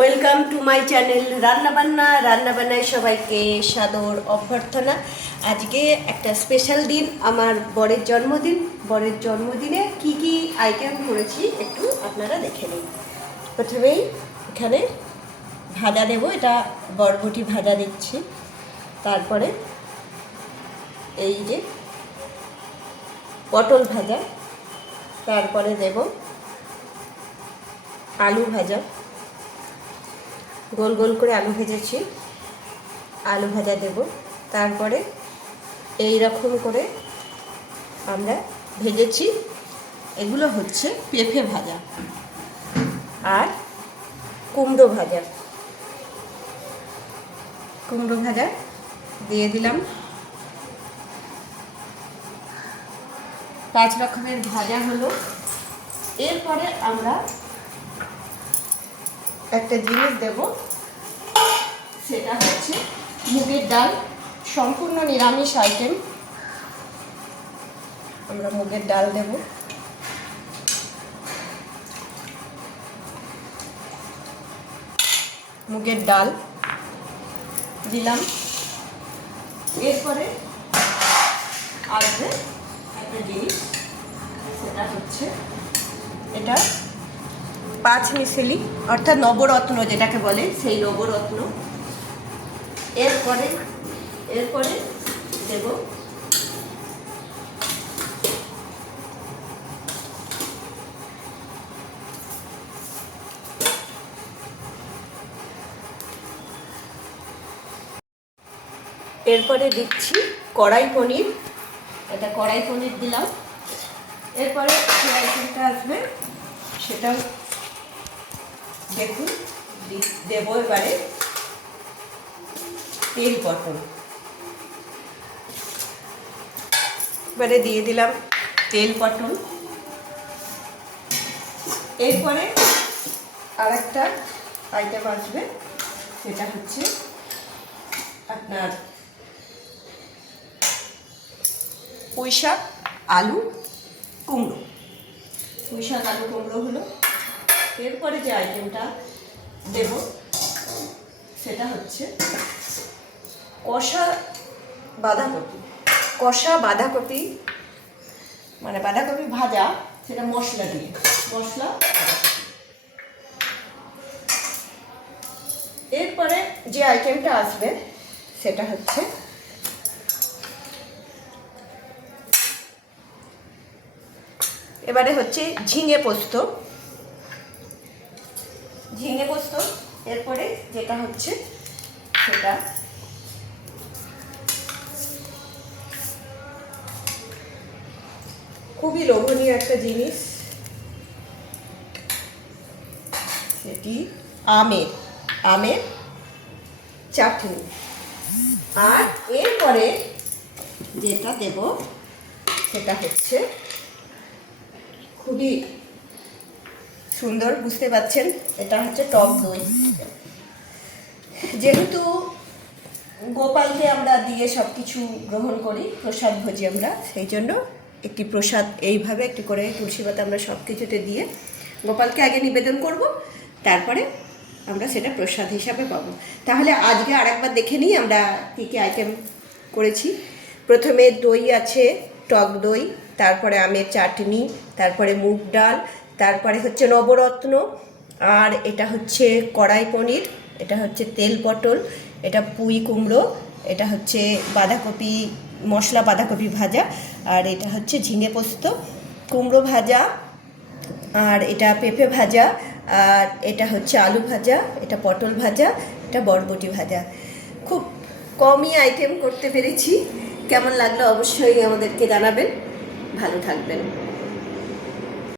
Welcome to my channel রান্নাবান্না রান্নাবান্নায় সবাইকে সাদর অভ্যর্থনা। আজকে একটা স্পেশাল দিন, আমার বরের জন্মদিন। বরের জন্মদিনে কি কি আইটেম করেছি একটু আপনারা দেখে নিন। প্রথমেই এখানে ভাজা দেবো, এটা বরবটি ভাজা দিচ্ছি। তারপরে এই যে পটল ভাজা। তারপরে দেব আলু ভাজা। গোল গোল করে আলু ভেজেছি। আলু ভাজা দেব। তারপরে এই রকম করে আমরা ভেজেছি। এগুলো হচ্ছে পেঁপে ভাজা আর কুমড়ো ভাজা। কুমড়ো ভাজা দিয়ে দিলাম। পাঁচ রকমের ভাজা হলো। এরপরে আমরা একটা জিনিস দেব। সেটা হচ্ছে মুগের ডাল, সম্পূর্ণ নিরামিষ আইটেম আমরা মুগের ডাল দেব। মুগের ডাল দিলাম। এরপরে আসবে একটা জিনিস, সেটা হচ্ছে এটা পাঁচ মিশেলি, অর্থাৎ নবরত্ন যেটাকে বলে, সেই নবরত্ন। এরপরে এরপরে দেব এরপরে দিচ্ছি কড়াই পনির। এটা কড়াই পনির দিলাম। এরপরে আসবে, সেটা দেখুন দেব এবারে তেল পটল এবারে দিয়ে দিলাম তেল পটল এরপরে আর একটা আইটেম আসবে সেটা হচ্ছে আপনার পুঁই শাক আলু কুমড়ো। পুঁই শাক আলু কুমড়ো হলো এরপরে যে আইটেমটা দেব, সেটা হচ্ছে কষা বাঁধাকপি। কষা বাঁধাকপি মানে বাঁধাকপি ভাজা, সেটা মশলা দিয়ে। মশলা এরপরে যে আইটেমটা আসবে, সেটা হচ্ছে এবারে হচ্ছে ঝিঙে পোস্ত। ঝিঙে পোস্ত এরপরে যেটা হচ্ছে, সেটা খুবই লোভনীয় একটা জিনিস। সেটি আমের আমের চাটনি। আর এরপরে যেটা দেব, সেটা হচ্ছে খুবই সুন্দর, বুঝতে পাচ্ছেন এটা হচ্ছে টক দই। যেহেতু গোপালকে আমরা দিয়ে সব কিছু গ্রহণ করি, প্রসাদ ভোজি আমরা, সেই জন্য একটি প্রসাদ এইভাবে একটু করে তুলসী পাতা আমরা সব কিছুতে দিয়ে গোপালকে আগে নিবেদন করব, তারপরে আমরা সেটা প্রসাদ হিসাবে পাবো। তাহলে আজকে আরেকবার দেখে নিই আমরা কী কী আইটেম করেছি। প্রথমে দই আছে, টক দই, তারপরে আমের চাটনি, তারপরে মুগ ডাল তারপরে হচ্ছে নবরত্ন, আর এটা হচ্ছে কড়াই পনির, এটা হচ্ছে তেল পটল, এটা পুঁই কুমড়ো, এটা হচ্ছে বাঁধাকপি, মশলা বাঁধাকপি ভাজা, আর এটা হচ্ছে ঝিঙে পোস্ত, কুমড়ো ভাজা, আর এটা পেঁপে ভাজা, আর এটা হচ্ছে আলু ভাজা, এটা পটল ভাজা, এটা বরবটি ভাজা। খুব কমই আইটেম করতে পেরেছি। কেমন লাগল অবশ্যই আমাদেরকে জানাবেন। ভালো থাকবেন।